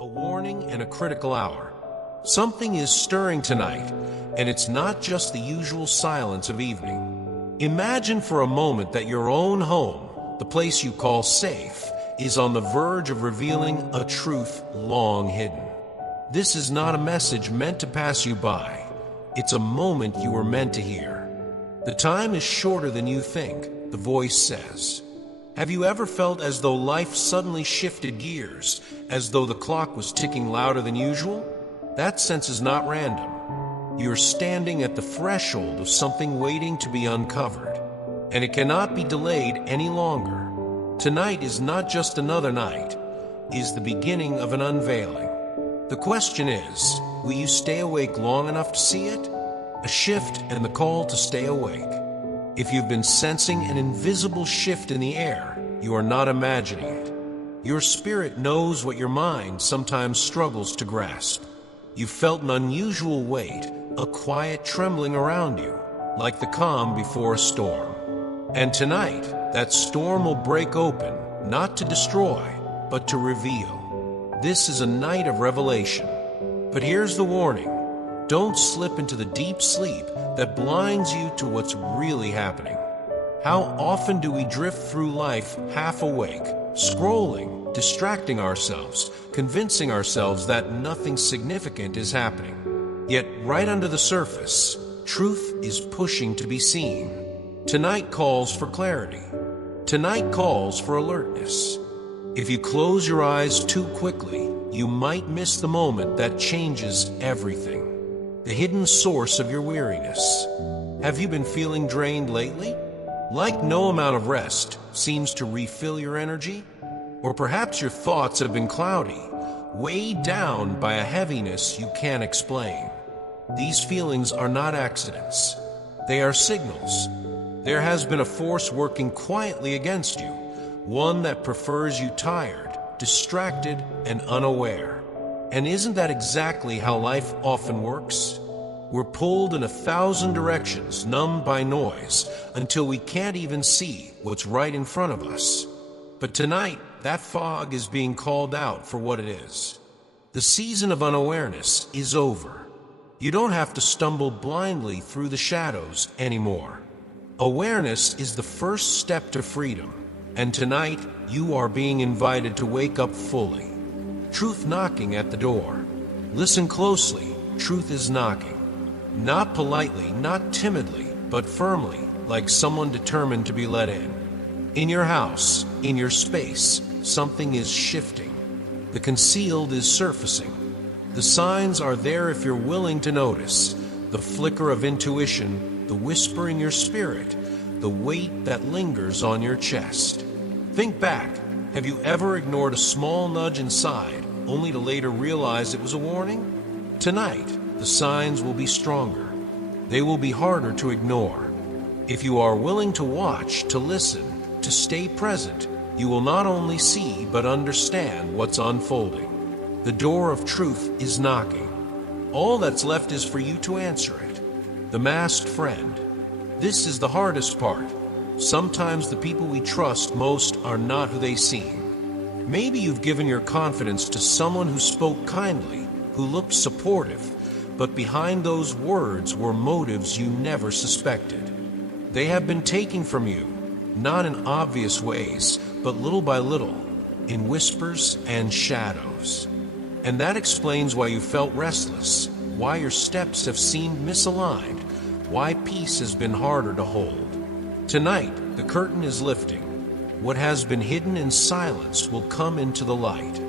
A warning and a critical hour. Something is stirring tonight, and it's not just the usual silence of evening. Imagine for a moment that your own home, the place you call safe, is on the verge of revealing a truth long hidden. This is not a message meant to pass you by. It's a moment you were meant to hear. The time is shorter than you think, the voice says. Have you ever felt as though life suddenly shifted gears, as though the clock was ticking louder than usual? That sense is not random. You're standing at the threshold of something waiting to be uncovered, and it cannot be delayed any longer. Tonight is not just another night, it is the beginning of an unveiling. The question is, will you stay awake long enough to see it? A shift and the call to stay awake. If you've been sensing an invisible shift in the air, you are not imagining it. Your spirit knows what your mind sometimes struggles to grasp. You felt an unusual weight, a quiet trembling around you, like the calm before a storm. And tonight, that storm will break open, not to destroy, but to reveal. This is a night of revelation. But here's the warning. Don't slip into the deep sleep that blinds you to what's really happening. How often do we drift through life half awake, scrolling, distracting ourselves, convincing ourselves that nothing significant is happening? Yet right under the surface, truth is pushing to be seen. Tonight calls for clarity. Tonight calls for alertness. If you close your eyes too quickly, you might miss the moment that changes everything. The hidden source of your weariness. Have you been feeling drained lately? Like no amount of rest seems to refill your energy? Or perhaps your thoughts have been cloudy, weighed down by a heaviness you can't explain. These feelings are not accidents. They are signals. There has been a force working quietly against you, one that prefers you tired, distracted, and unaware. And isn't that exactly how life often works? We're pulled in 1,000 directions, numbed by noise, until we can't even see what's right in front of us. But tonight, that fog is being called out for what it is. The season of unawareness is over. You don't have to stumble blindly through the shadows anymore. Awareness is the first step to freedom, and tonight, you are being invited to wake up fully. Truth knocking at the door. Listen closely, truth is knocking. Not politely, not timidly, but firmly, like someone determined to be let in. In your house, in your space, something is shifting. The concealed is surfacing. The signs are there if you're willing to notice. The flicker of intuition, the whisper in your spirit, the weight that lingers on your chest. Think back. Have you ever ignored a small nudge inside, only to later realize it was a warning? Tonight, the signs will be stronger. They will be harder to ignore. If you are willing to watch, to listen, to stay present, you will not only see but understand what's unfolding. The door of truth is knocking. All that's left is for you to answer it. The masked friend. This is the hardest part. Sometimes the people we trust most are not who they seem. Maybe you've given your confidence to someone who spoke kindly, who looked supportive, but behind those words were motives you never suspected. They have been taking from you, not in obvious ways, but little by little, in whispers and shadows. And that explains why you felt restless, why your steps have seemed misaligned, why peace has been harder to hold. Tonight, the curtain is lifting. What has been hidden in silence will come into the light.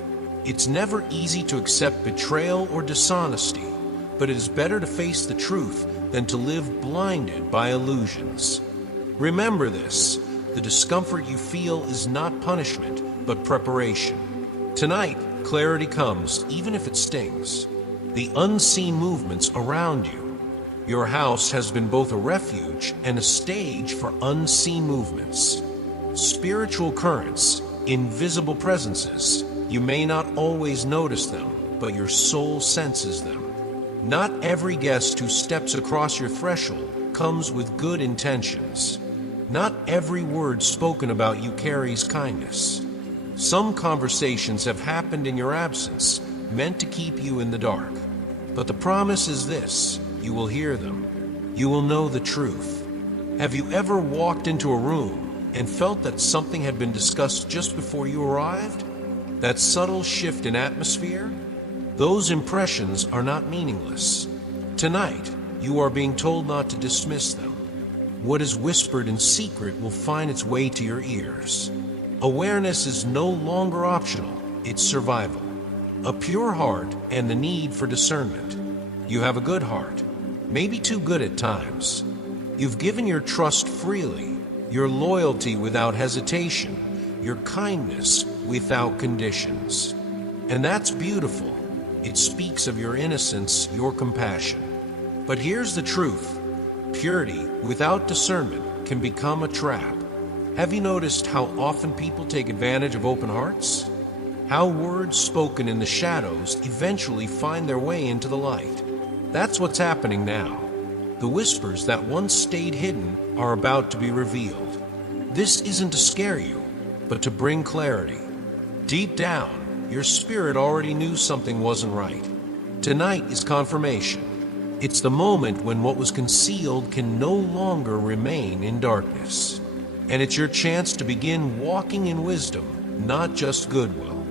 It's never easy to accept betrayal or dishonesty, but it is better to face the truth than to live blinded by illusions. Remember this, the discomfort you feel is not punishment, but preparation. Tonight, clarity comes, even if it stings. The unseen movements around you. Your house has been both a refuge and a stage for unseen movements. Spiritual currents, invisible presences. You may not always notice them, but your soul senses them. Not every guest who steps across your threshold comes with good intentions. Not every word spoken about you carries kindness. Some conversations have happened in your absence, meant to keep you in the dark. But the promise is this: you will hear them. You will know the truth. Have you ever walked into a room and felt that something had been discussed just before you arrived? That subtle shift in atmosphere? Those impressions are not meaningless. Tonight, you are being told not to dismiss them. What is whispered in secret will find its way to your ears. Awareness is no longer optional, it's survival. A pure heart and the need for discernment. You have a good heart, maybe too good at times. You've given your trust freely, your loyalty without hesitation, your kindness without conditions. And that's beautiful. It speaks of your innocence, your compassion. But here's the truth. Purity without discernment can become a trap. Have you noticed how often people take advantage of open hearts? How words spoken in the shadows eventually find their way into the light. That's what's happening now. The whispers that once stayed hidden are about to be revealed. This isn't to scare you, but to bring clarity. Deep down, your spirit already knew something wasn't right. Tonight is confirmation. It's the moment when what was concealed can no longer remain in darkness. And it's your chance to begin walking in wisdom, not just goodwill.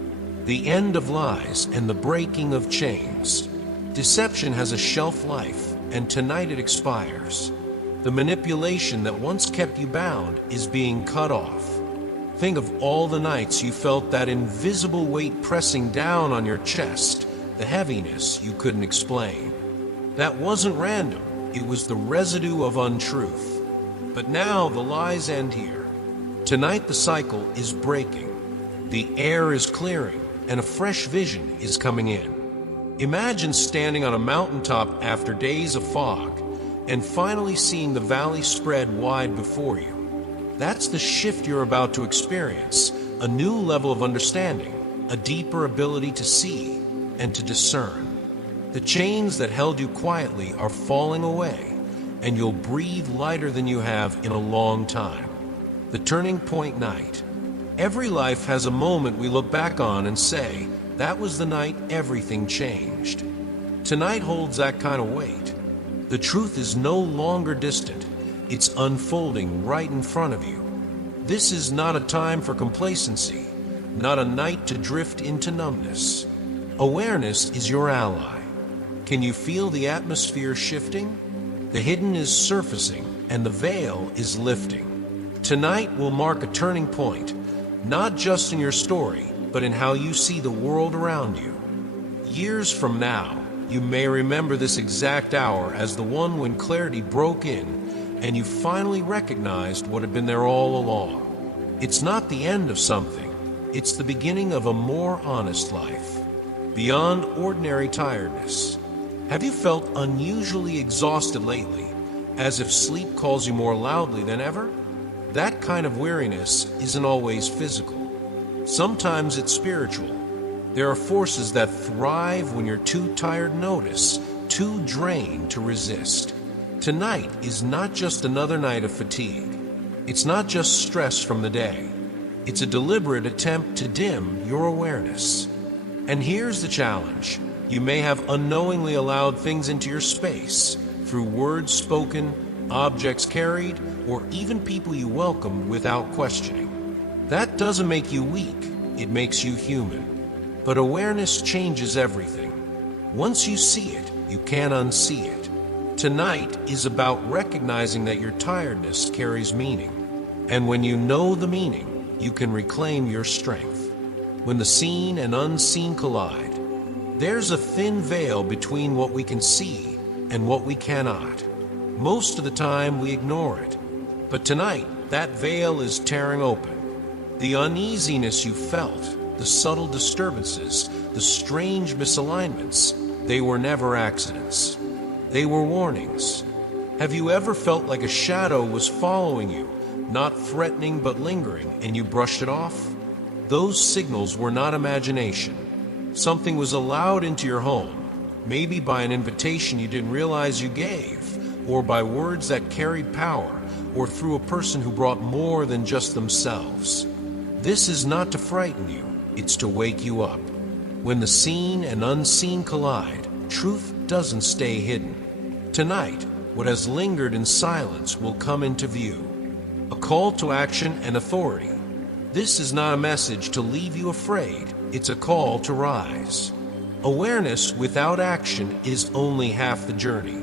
The end of lies and the breaking of chains. Deception has a shelf life, and tonight it expires. The manipulation that once kept you bound is being cut off. Think of all the nights you felt that invisible weight pressing down on your chest, the heaviness you couldn't explain. That wasn't random, it was the residue of untruth. But now the lies end here. Tonight the cycle is breaking. The air is clearing, and a fresh vision is coming in. Imagine standing on a mountaintop after days of fog, and finally seeing the valley spread wide before you. That's the shift you're about to experience, a new level of understanding, a deeper ability to see and to discern. The chains that held you quietly are falling away, and you'll breathe lighter than you have in a long time. The turning point night. Every life has a moment we look back on and say, that was the night everything changed. Tonight holds that kind of weight. The truth is no longer distant. It's unfolding right in front of you. This is not a time for complacency, not a night to drift into numbness. Awareness is your ally. Can you feel the atmosphere shifting? The hidden is surfacing, and the veil is lifting. Tonight will mark a turning point, not just in your story, but in how you see the world around you. Years from now, you may remember this exact hour as the one when clarity broke in, and you finally recognized what had been there all along. It's not the end of something, it's the beginning of a more honest life, beyond ordinary tiredness. Have you felt unusually exhausted lately, as if sleep calls you more loudly than ever? That kind of weariness isn't always physical. Sometimes it's spiritual. There are forces that thrive when you're too tired to notice, too drained to resist. Tonight is not just another night of fatigue. It's not just stress from the day. It's a deliberate attempt to dim your awareness. And here's the challenge. You may have unknowingly allowed things into your space through words spoken, objects carried, or even people you welcomed without questioning. That doesn't make you weak, it makes you human. But awareness changes everything. Once you see it, you can't unsee it. Tonight is about recognizing that your tiredness carries meaning. And when you know the meaning, you can reclaim your strength. When the seen and unseen collide, there's a thin veil between what we can see and what we cannot. Most of the time we ignore it. But tonight, that veil is tearing open. The uneasiness you felt, the subtle disturbances, the strange misalignments, they were never accidents. They were warnings. Have you ever felt like a shadow was following you, not threatening but lingering, and you brushed it off? Those signals were not imagination. Something was allowed into your home, maybe by an invitation you didn't realize you gave, or by words that carried power, or through a person who brought more than just themselves. This is not to frighten you, it's to wake you up. When the seen and unseen collide, truth doesn't stay hidden. Tonight, what has lingered in silence will come into view. A call to action and authority. This is not a message to leave you afraid, it's a call to rise. Awareness without action is only half the journey.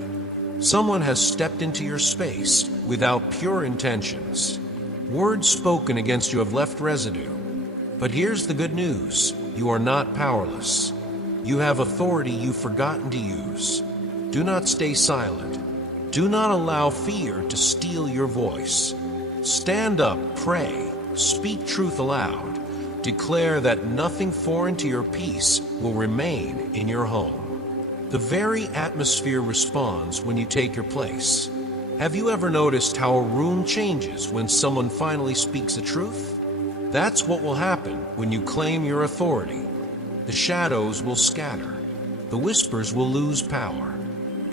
Someone has stepped into your space without pure intentions. Words spoken against you have left residue. But here's the good news. You are not powerless. You have authority you've forgotten to use. Do not stay silent. Do not allow fear to steal your voice. Stand up, pray, speak truth aloud. Declare that nothing foreign to your peace will remain in your home. The very atmosphere responds when you take your place. Have you ever noticed how a room changes when someone finally speaks the truth? That's what will happen when you claim your authority. The shadows will scatter, the whispers will lose power,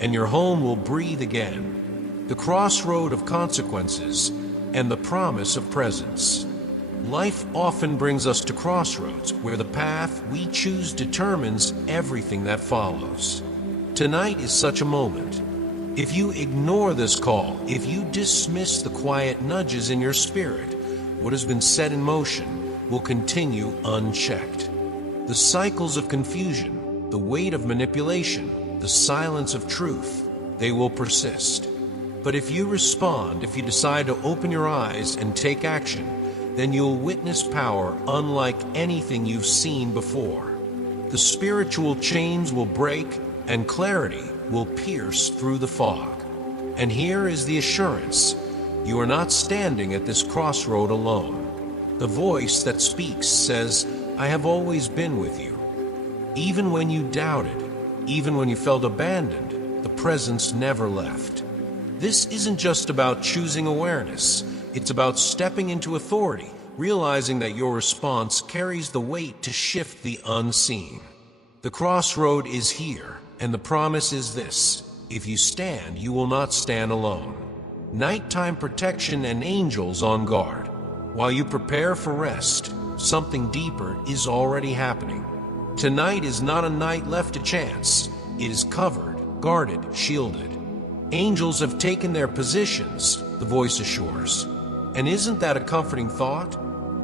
and your home will breathe again. The crossroad of consequences and the promise of presence. Life often brings us to crossroads where the path we choose determines everything that follows. Tonight is such a moment. If you ignore this call, if you dismiss the quiet nudges in your spirit, what has been set in motion will continue unchecked. The cycles of confusion, the weight of manipulation, the silence of truth, they will persist. But if you respond, if you decide to open your eyes and take action, then you'll witness power unlike anything you've seen before. The spiritual chains will break and clarity will pierce through the fog. And here is the assurance. You are not standing at this crossroad alone. The voice that speaks says, I have always been with you. Even when you doubted, even when you felt abandoned, the presence never left. This isn't just about choosing awareness. It's about stepping into authority, realizing that your response carries the weight to shift the unseen. The crossroad is here, and the promise is this: if you stand, you will not stand alone. Nighttime protection and angels on guard. While you prepare for rest, something deeper is already happening. Tonight is not a night left to chance. It is covered, guarded, shielded. Angels have taken their positions, the voice assures. And isn't that a comforting thought?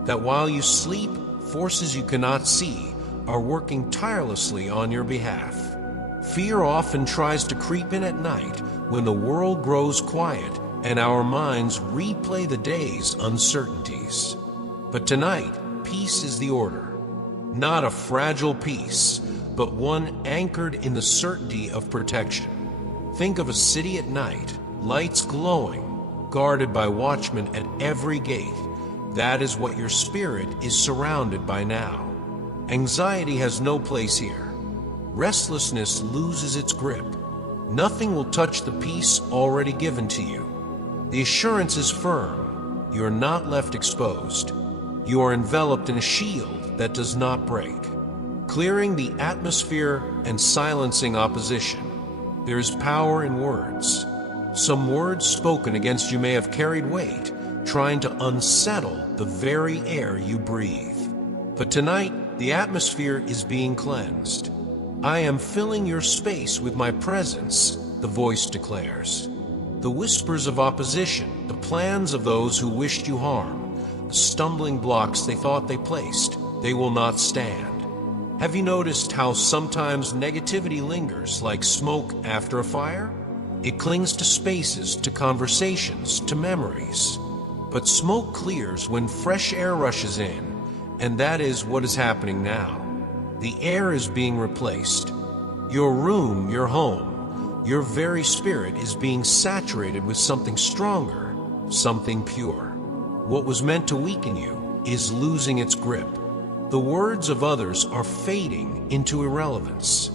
That while you sleep, forces you cannot see are working tirelessly on your behalf. Fear often tries to creep in at night when the world grows quiet and our minds replay the day's uncertainties. But tonight, peace is the order. Not a fragile peace, but one anchored in the certainty of protection. Think of a city at night, lights glowing, guarded by watchmen at every gate. That is what your spirit is surrounded by now. Anxiety has no place here. Restlessness loses its grip. Nothing will touch the peace already given to you. The assurance is firm. You are not left exposed. You are enveloped in a shield that does not break, clearing the atmosphere and silencing opposition. There is power in words. Some words spoken against you may have carried weight, trying to unsettle the very air you breathe. But tonight, the atmosphere is being cleansed. I am filling your space with my presence, the voice declares. The whispers of opposition, the plans of those who wished you harm, the stumbling blocks they thought they placed, they will not stand. Have you noticed how sometimes negativity lingers like smoke after a fire? It clings to spaces, to conversations, to memories. But smoke clears when fresh air rushes in, and that is what is happening now. The air is being replaced. Your room, your home, your very spirit is being saturated with something stronger, something pure. What was meant to weaken you is losing its grip. The words of others are fading into irrelevance.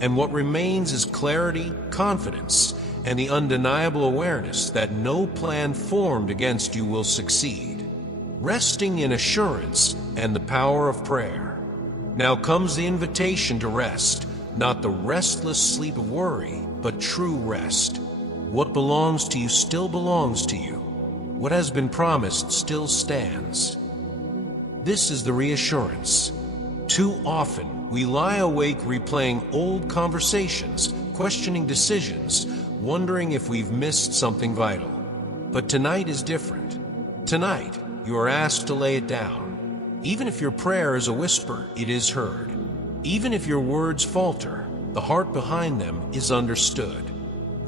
And what remains is clarity, confidence, and the undeniable awareness that no plan formed against you will succeed. Resting in assurance and the power of prayer. Now comes the invitation to rest, not the restless sleep of worry, but true rest. What belongs to you still belongs to you. What has been promised still stands. This is the reassurance. Too often, we lie awake replaying old conversations, questioning decisions, wondering if we've missed something vital. But tonight is different. Tonight, you are asked to lay it down. Even if your prayer is a whisper, it is heard. Even if your words falter, the heart behind them is understood.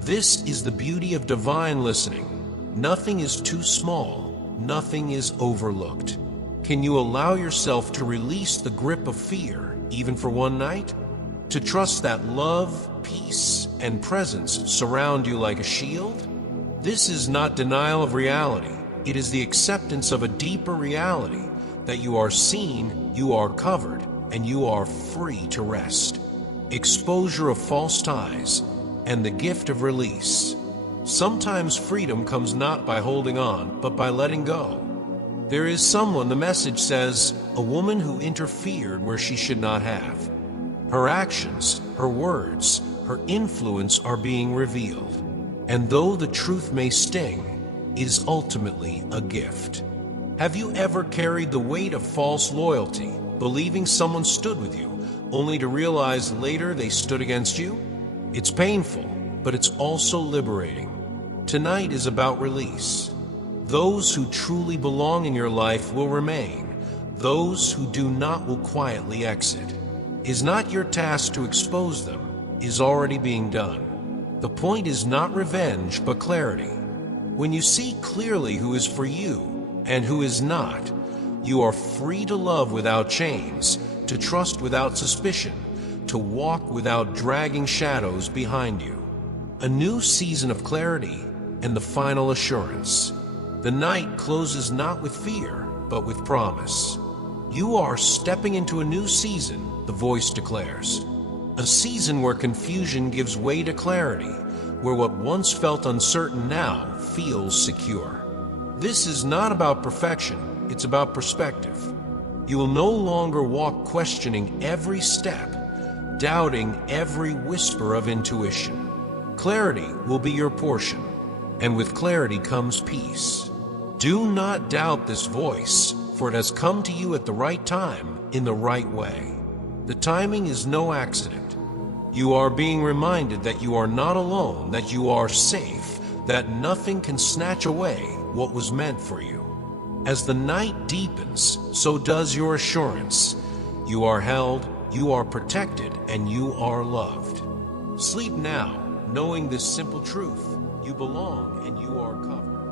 This is the beauty of divine listening. Nothing is too small, nothing is overlooked. Can you allow yourself to release the grip of fear, even for one night? To trust that love, peace, and presence surround you like a shield? This is not denial of reality. It is the acceptance of a deeper reality, that you are seen, you are covered, and you are free to rest. Exposure of false ties, and the gift of release. Sometimes freedom comes not by holding on, but by letting go. There is someone, the message says, a woman who interfered where she should not have. Her actions, her words, her influence are being revealed. And though the truth may sting, it is ultimately a gift. Have you ever carried the weight of false loyalty, believing someone stood with you, only to realize later they stood against you? It's painful, but it's also liberating. Tonight is about release. Those who truly belong in your life will remain. Those who do not will quietly exit. Is not your task to expose them, is already being done. The point is not revenge, but clarity. When you see clearly who is for you and who is not, you are free to love without chains, to trust without suspicion, to walk without dragging shadows behind you. A new season of clarity and the final assurance. The night closes not with fear, but with promise. You are stepping into a new season, the voice declares. A season where confusion gives way to clarity, where what once felt uncertain now feels secure. This is not about perfection, it's about perspective. You will no longer walk questioning every step, doubting every whisper of intuition. Clarity will be your portion, and with clarity comes peace. Do not doubt this voice, for it has come to you at the right time, in the right way. The timing is no accident. You are being reminded that you are not alone, that you are safe, that nothing can snatch away what was meant for you. As the night deepens, so does your assurance. You are held, you are protected, and you are loved. Sleep now, knowing this simple truth. You belong and you are covered.